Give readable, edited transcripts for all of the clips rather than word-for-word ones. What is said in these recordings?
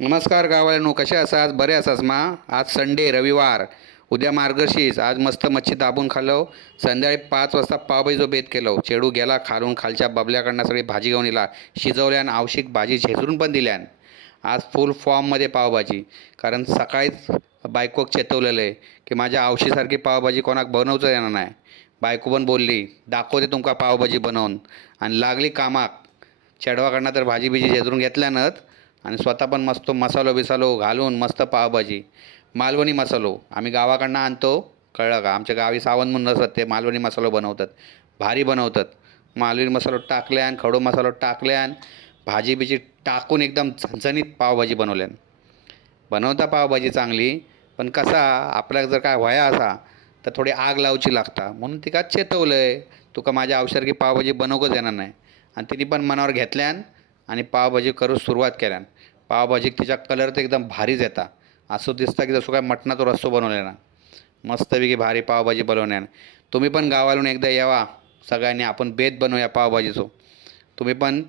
नमस्कार गावाल्यांनो, कसे आसात? बरे आसात मा? आज संडे रविवार, उद्या मार्गशीर्ष. आज मस्त मच्छी दाबून खाल्लो. संध्याकाळी 5 वाजता पावभाजीचो बेत केलो. चेडू गेला खालून खालच्या बबल्याकडनं सगळी भाजी घेऊन येला. शिजवल्यान आवशिक भाजी झेजून पण दिल्यान. आज फुल फॉर्ममध्ये पावभाजी. कारण सकाळीच बायकोक चेतवलेलं आहे की माझ्या आवशीसारखी पावभाजी कोणाक बनवता येणार नाही. बायको पण बोलली, दाखवते तुमका पावभाजी बनवून. आणि लागली कामाक. चेडवाकडनं तर भाजी बिजी झेजून घेतल्यानंच आणि स्वतः पण मस्त मसालो बिसालो घालून मस्त पावभाजी. मालवणी मसालो आम्ही गावाकडनं आणतो. कळलं का? आमच्या गावी सावंत म्हणून असत, ते मालवणी मसालो बनवतात. भारी बनवतात. मालवणी मसालो टाकल्यान, खडू मसालो टाकल्यान, भाजी बिजी टाकून एकदम झणझणीत पावभाजी बनवल्यान. बनवता पावभाजी चांगली, पण कसा आपल्याला जर काय व्हया असा तर थोडी आग लावची लागता. म्हणून तिका चेतवलंय, तुका माझ्या आवशारखी पावभाजी बनवूकच येणार नाही. आणि तिने पण मनावर घेतल्यान आणि पावभाजी करू सुरुवात केल्यान. पावभाजीक तिच्या कलर तर एकदम भारीच येता. असं दिसतं की जसं काय मटणाचा रस्सो बनवलेला. मस्तपैकी भारी पावभाजी बनवण्यान. तुम्ही पण गावावरून एकदा यावा. सगळ्यांनी आपण बेत बनवूया पावभाजीचो. तुम्ही पण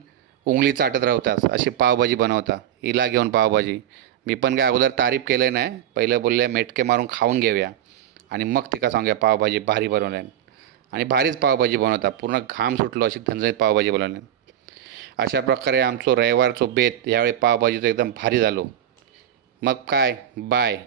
उंगली चाटत राहतास अशी पावभाजी बनवता. हिला घेऊन पावभाजी. मी पण काय अगोदर तारीफ केलं नाही. पहिलं बोलले मेटके मारून खाऊन घेऊया आणि मग तिका सांगूया पावभाजी भारी बनवल्यान. आणि भारीच पावभाजी बनवता. पूर्ण घाम सुटलो अशी झणझणीत पावभाजी बनवल्यान. अशा प्रकारे आमचो रविवारचो बेत यावेळी पावभाजीचो एकदम भारी झालो. मग काय, बाय.